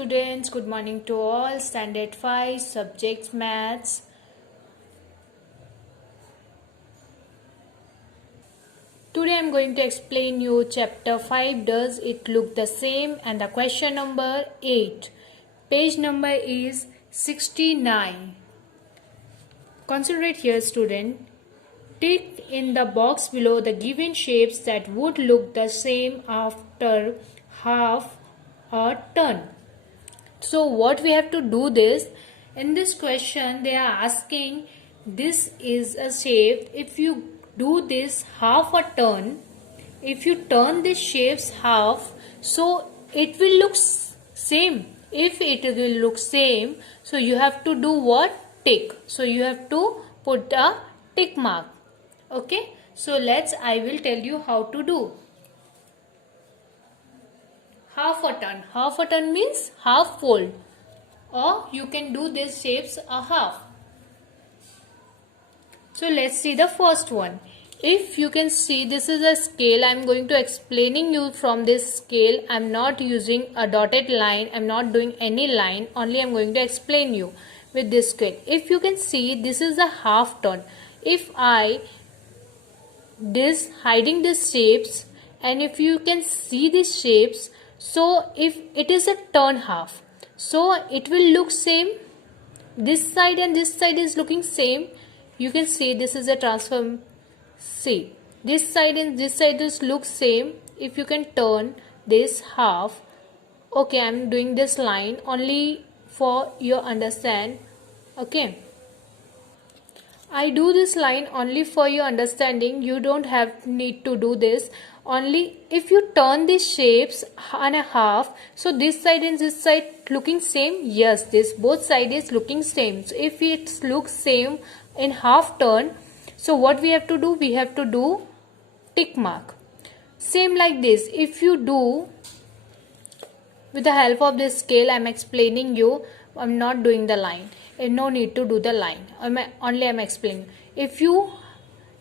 students, good morning to all. Standard 5 subjects maths. Today I am going to explain you chapter 5, does it look the same, and the question number 8. Page number is 69. Concentrate here student. Tick in the box below the given shapes that would look the same after half a turn. So what we have to do this, in this question they are asking, this is a shape, if you do this half a turn, if you turn this shapes half, so it will look same. If it will look same, so you have to do what? Tick. So you have to put a tick mark. Okay, so I will tell you how to do. Half a turn. Half a turn means half fold, or you can do these shapes a half. So let's see the first one. If you can see, this is a scale. I am going to explaining you from this scale. I am not using a dotted line. I am not doing any line. Only I am going to explain you with this scale. If you can see, this is a half turn. If I hiding these shapes, and if you can see these shapes, so if it is a turn half, so it will look same. This side and this side is looking same. You can see this is a transform. See, this side and this side is look same. If you can turn this half. Okay, I am doing this line only for your understand. Okay, I do this line only for your understanding. You don't have need to do this. Only if you turn these shapes on a half, so this side and this side looking same. Yes, this both side is looking same. So if it looks same in half turn, so what we have to do? We have to do tick mark. Same like this. If you do with the help of this scale, I am explaining you. I am not doing the line. No need to do the line. Only I am explaining. If you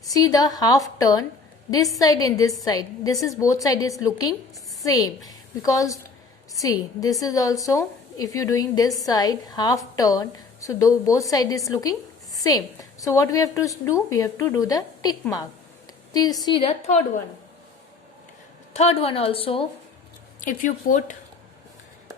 see the half turn, this side and this side, this is both side is looking same, because see, this is also, if you doing this side half turn, so both side is looking same. So what we have to do? We have to do the tick mark. See the third one. Third one also, if you put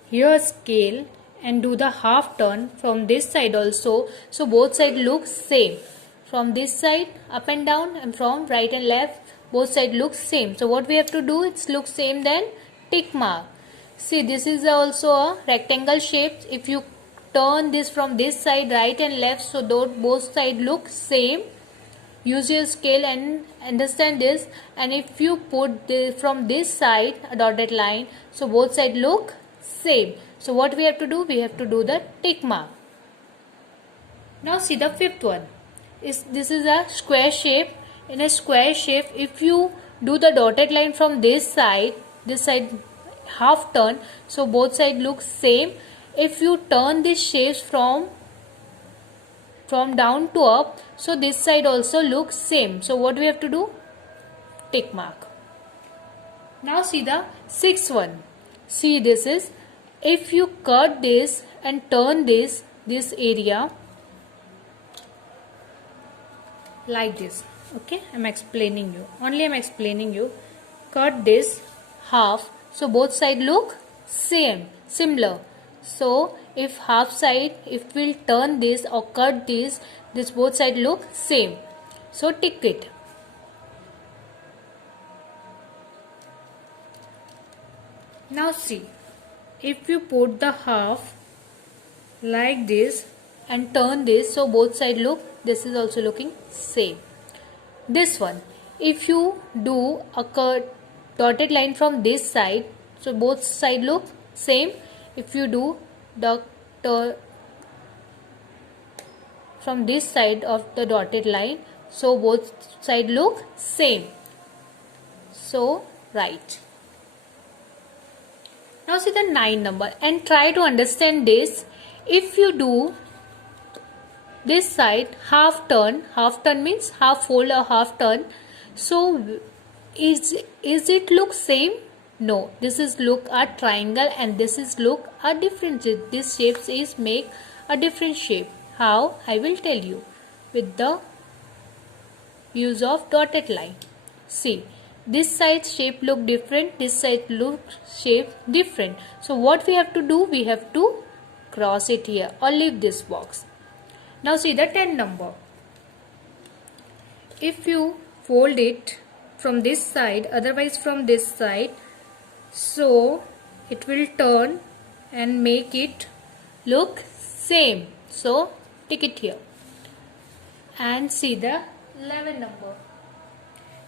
here scale and do the half turn from this side also, so both side look same. From this side up and down, and from right and left, both side looks same. So what we have to do? It's look same, then tick mark. See, this is also a rectangle shape. If you turn this from this side right and left, so both side look same. Use your scale and understand this. And if you put from this side a dotted line, so both side look same. So what we have to do? We have to do the tick mark. Now see the fifth one. This is a square shape. In a square shape, if you do the dotted line from this side half turn, so both side look same. If you turn these shapes from down to up, so this side also looks same. So what we have to do? Tick mark. Now see the sixth one. See, this is, if you cut this and turn this area like this. Okay, I am explaining you. Only I am explaining you. Cut this half, so both side look same, similar. So if half side, if we'll turn this or cut this both side look same. So tick it. Now see, if you put the half like this and turn this, so both side look, this is also looking same. This one, if you do a dotted line from this side, so both side look same. If you do the from this side of the dotted line, so both side look same. So right. Now see the 9 number and try to understand this. If you do this side half turn means half fold or half turn, so is it look same? No, this is look a triangle and this is look a different. This shapes is make a different shape. How? I will tell you with the use of dotted line. See, this side shape look different, this side look shape different. So what we have to do? We have to cross it here or leave this box. Now see the 10 number. If you fold it from this side, otherwise from this side, so it will turn and make it look same. So take it here and see the 11 number.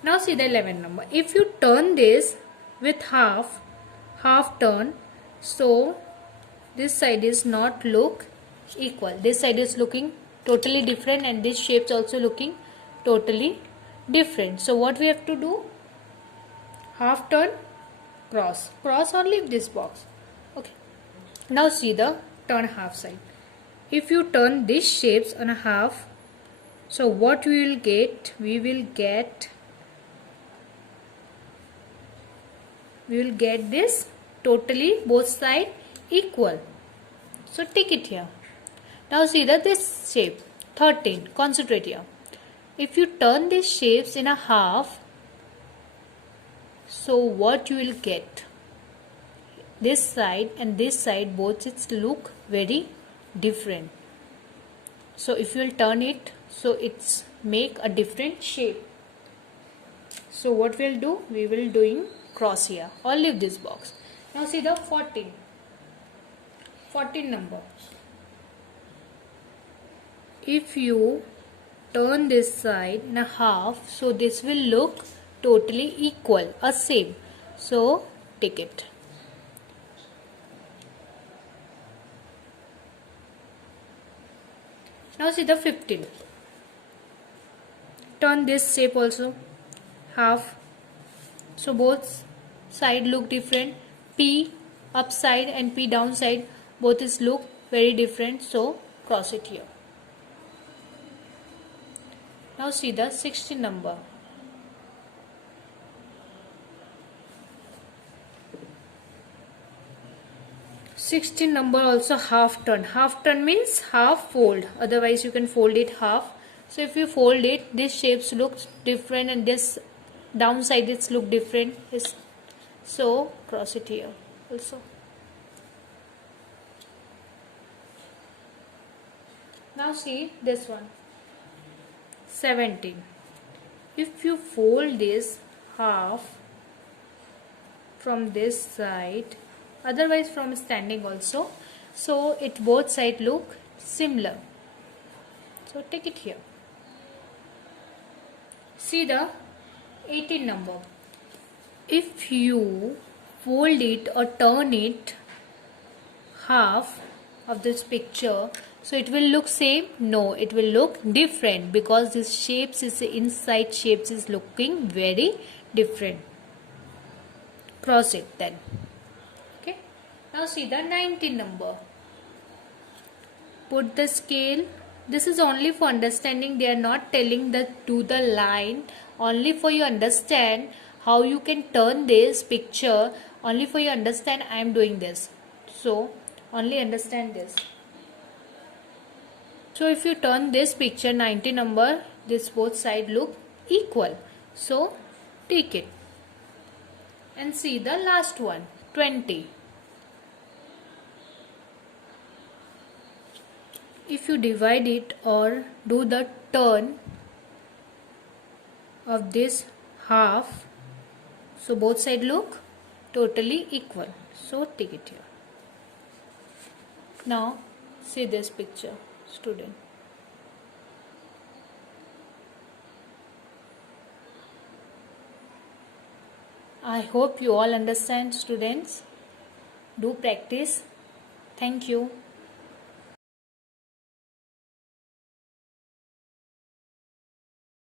Now see the 11 number. If you turn this with half turn, so this side is not look equal. This side is looking totally different and this shape is also looking totally different. So what we have to do? Half turn, cross or leave this box. Okay. Now see the turn half side. If you turn these shapes on a half, so what we will get? We will get this totally both side equal. So take it here. Now see that this shape 13. Concentrate here. If you turn these shapes in a half, so what you will get? This side and this side both it's look very different. So if you will turn it, so it's make a different shape. So what we'll do? We will doing cross here or leave this box. Now see the 14 number. If you turn this side in a half, so this will look totally equal or same. So take it. Now see the 15. Turn this shape also half. So both side look different. P upside and P downside both is look very different. So cross it here. Now see the 16 number. Also half turn. Half turn means half fold. Otherwise you can fold it half. So if you fold it, this shapes looks different and this downside it's look different. So cross it here also. Now see this one. 17. If you fold this half from this side, otherwise from standing also, so it both side look similar. So take it here. See the 18 number. If you fold it or turn it half of this picture, so it will look same? No, it will look different because this shapes is the inside shapes is looking very different. Cross it then. Okay. Now see the 19 number. Put the scale. This is only for understanding. They are not telling that do the line. Only for you understand how you can turn this picture. Only for you understand I am doing this. So only understand this. So if you turn this picture 90 number, this both side look equal. So take it. And see the last one 20. If you divide it or do the turn of this half, so both side look totally equal. So take it here. Now see this picture, student. I hope you all understand, students. Do practice. Thank you.